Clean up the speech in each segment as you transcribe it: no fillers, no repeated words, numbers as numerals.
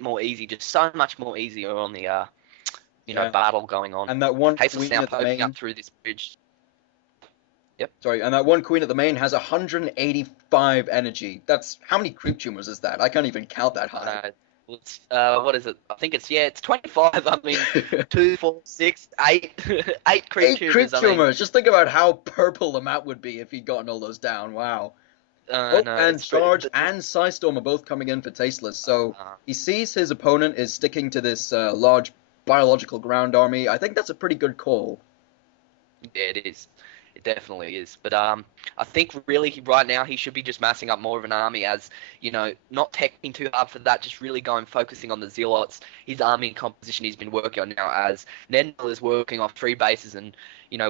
more easy, just so much more easier on the Yeah. battle going on. And that one Tasteless queen now at the poking up main. through this bridge. Yep. Sorry, and that one queen at the main has 185 energy. That's how many creep tumors is that? I can't even count that I high. know. Well, it's, what is it? I think it's 25. I mean, 2, 4, 6, 8, 8 creep 8 creep tumors. I mean, tumors. Just think about how purple the map would be if he'd gotten all those down. Wow. Oh, no, and it's pretty. Charge and Psystorm are both coming in for Tasteless. So he sees his opponent is sticking to this large biological ground army. I think that's a pretty good call. Yeah, it is. It definitely is. But I think really right now he should be just massing up more of an army as, not teching too hard for that, just really going focusing on the zealots. His army composition he's been working on now as NendiL is working off 3 bases and,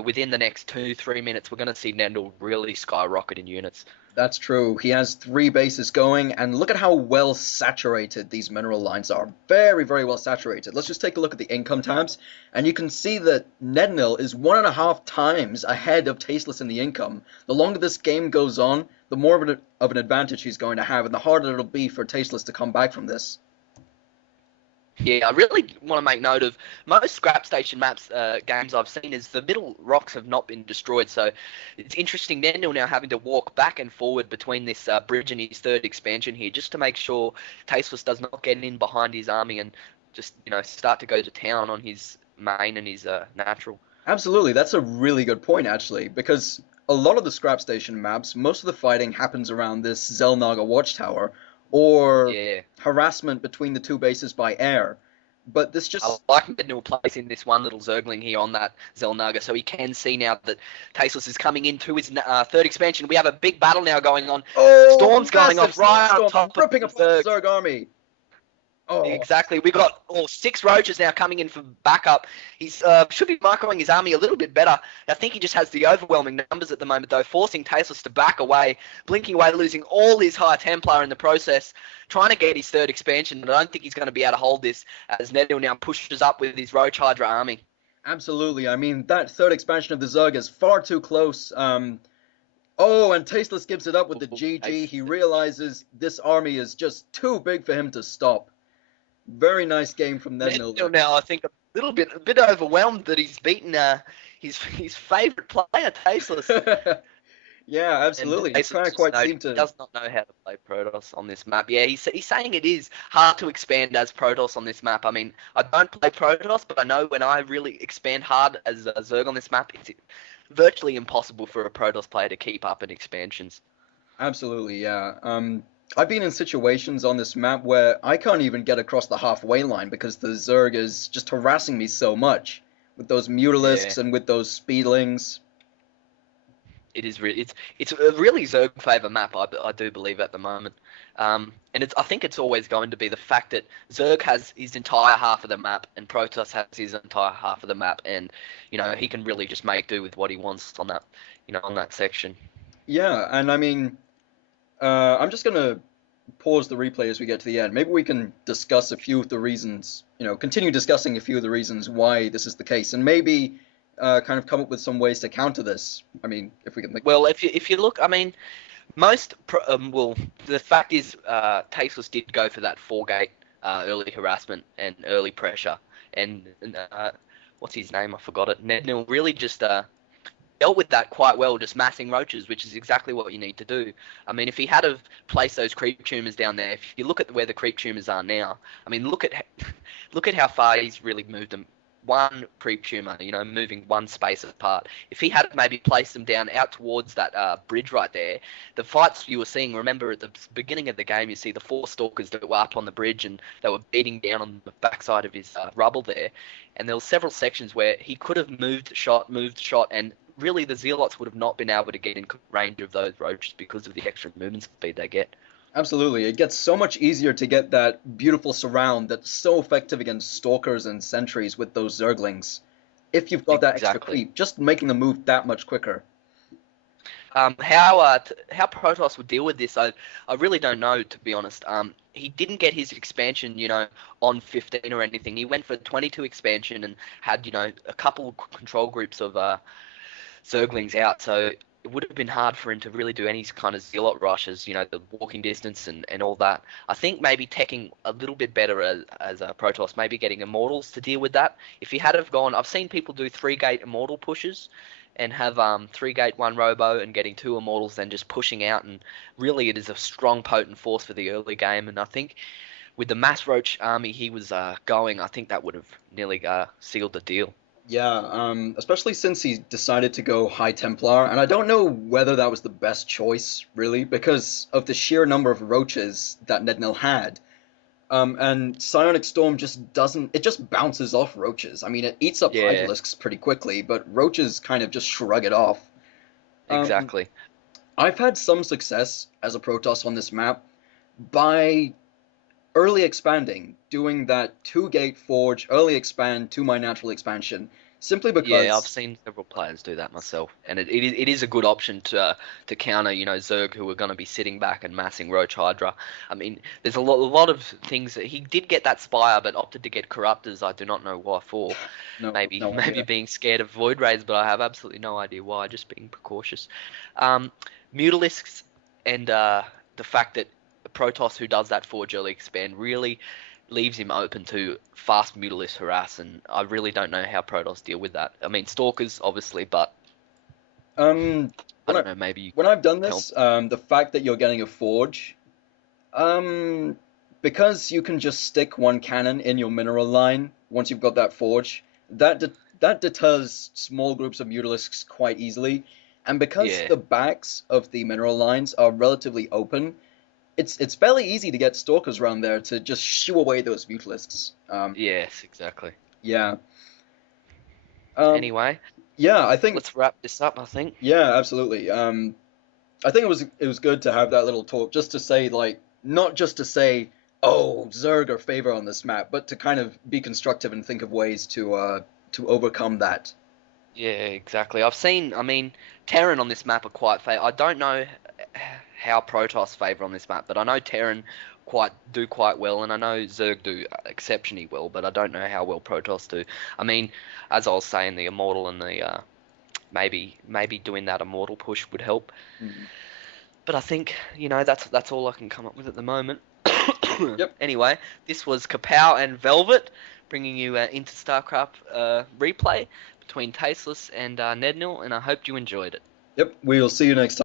within the next 2-3 minutes we're going to see NendiL really skyrocket in units. That's true. He has 3 bases going, and look at how well saturated these mineral lines are. Very, very well saturated. Let's just take a look at the income tabs, and you can see that NendiL is 1.5 times ahead of Tasteless in the income. The longer this game goes on, the more of an advantage he's going to have, and the harder it'll be for Tasteless to come back from this. Yeah, I really want to make note of most scrap station maps games I've seen is the middle rocks have not been destroyed. So it's interesting NendiL now having to walk back and forward between this bridge and his 3rd expansion here just to make sure Tasteless does not get in behind his army and just start to go to town on his main and his natural. Absolutely, that's a really good point, actually, because a lot of the scrap station maps, most of the fighting happens around this Zelnaga watchtower, or Yeah. harassment between the 2 bases by air. But this I just like NendiL placing this one little Zergling here on that Zelnaga so he can see now that Tasteless is coming into his 3rd expansion. We have a big battle now going on. oh, Storm's going massive off right on snowstorm top of ripping the apart the Zerg. Zerg army. Oh, Exactly. We got 6 roaches now coming in for backup. He's should be microing his army a little bit better. I think he just has the overwhelming numbers at the moment, though, forcing Tasteless to back away, blinking away, losing all his high Templar in the process, trying to get his 3rd expansion. But I don't think he's going to be able to hold this as NendiL now pushes up with his Roach Hydra army. absolutely. I mean, that 3rd expansion of the Zerg is far too close. Oh, and Tasteless gives it up with the GG. He realizes this army is just too big for him to stop. Very nice game from NendiL NendiL there. now, I think, a bit overwhelmed that he's beaten his favourite player, Tasteless. Yeah, And absolutely. He Tasteless can't just quite seem to. does not know how to play Protoss on this map. Yeah, he's saying it is hard to expand as Protoss on this map. I mean, I don't play Protoss, but I know when I really expand hard as a Zerg on this map, it's virtually impossible for a Protoss player to keep up in expansions. Absolutely, yeah. I've been in situations on this map where I can't even get across the halfway line because the Zerg is just harassing me so much with those Yeah. Mutalisks and with those Speedlings. It is really it's a really Zerg favor map. I do believe at the moment, and I think it's always going to be the fact that Zerg has his entire half of the map and Protoss has his entire half of the map, and he can really just make do with what he wants on that on that section. Yeah, and I mean, I'm just gonna pause the replay as we get to the end. Maybe we can discuss a few of the reasons, continue discussing a few of the reasons why this is the case, and maybe kind of come up with some ways to counter this. I mean, if we can think. Well, if you look, I mean, well, the fact is, Tasteless did go for that 4-gate early harassment and early pressure, and what's his name? I forgot it. NendiL really just dealt with that quite well, just massing roaches, which is exactly what you need to do. I mean, if he had have placed those creep tumors down there, if you look at where the creep tumors are now, I mean, look at how far he's really moved them. One creep tumor, moving one space apart. If he had maybe placed them down out towards that bridge right there, the fights you were seeing, remember at the beginning of the game, you see the 4 stalkers that were up on the bridge and they were beating down on the backside of his rubble there. And there were several sections where he could have moved, shot, and really the Zealots would have not been able to get in range of those roaches because of the extra movement speed they get. Absolutely. It gets so much easier to get that beautiful surround that's so effective against stalkers and sentries with those Zerglings. If you've got that extra Exactly. creep, just making them move that much quicker. How Protoss would deal with this, I really don't know, to be honest. He didn't get his expansion, on 15 or anything. He went for 22 expansion and had, a couple control groups of Zerglings out. So it would have been hard for him to really do any kind of zealot rushes, the walking distance and all that. I think maybe teching a little bit better as a Protoss, maybe getting Immortals to deal with that. If he had have gone, I've seen people do 3-gate Immortal pushes and have 3-gate 1 Robo and getting 2 Immortals, then just pushing out, and really it is a strong, potent force for the early game, and I think with the Mass Roach army he was going, I think that would have nearly sealed the deal. Yeah, especially since he decided to go High Templar, and I don't know whether that was the best choice, really, because of the sheer number of roaches that NendiL had. And Psionic Storm just doesn't, it just bounces off roaches. I mean, it eats up Yeah, Hydralisks pretty quickly, but roaches kind of just shrug it off. Um, exactly. I've had some success as a Protoss on this map by early expanding, doing that 2-gate forge, early expand to my natural expansion, simply Yeah, I've because seen several players do that myself, and it is a good option to counter, Zerg, who are going to be sitting back and massing Roach Hydra. I mean, there's a lot of things that he did get that Spire, but opted to get Corruptors. I do not know why for. Maybe no maybe idea. being scared of Void Rays, but I have absolutely no idea why. Just being precautious. Um, Mutalisks and the fact that Protoss, who does that Forge early expand, really leaves him open to fast Mutalisk harass, and I really don't know how Protoss deal with that. I mean, Stalkers, obviously, but Um, I when I don't know, maybe you when I've done tell me. this, the fact that you're getting a forge, um, because you can just stick one cannon in your mineral line once you've got that forge, that deters small groups of mutalisks quite easily, and because Yeah, the backs of the mineral lines are relatively open, it's fairly easy to get stalkers around there to just shoo away those mutalisks. yes, exactly. Yeah. Um, Anyway, yeah, I think let's wrap this up, I think. yeah, absolutely. I think it was good to have that little talk just to say like not just to say oh Zerg are favor on this map, but to kind of be constructive and think of ways to overcome that. Yeah, exactly. I mean, Terran on this map are quite I don't know how Protoss favor on this map, but I know Terran do quite well, and I know Zerg do exceptionally well, but I don't know how well Protoss do. I mean, as I was saying, the Immortal and the maybe doing that Immortal push would help. Mhm. But I think, that's all I can come up with at the moment. Yep, Anyway, this was Kapow and Velvet bringing you into StarCraft replay between Tasteless and NendiL, and I hope you enjoyed it. yep. We'll see you next time.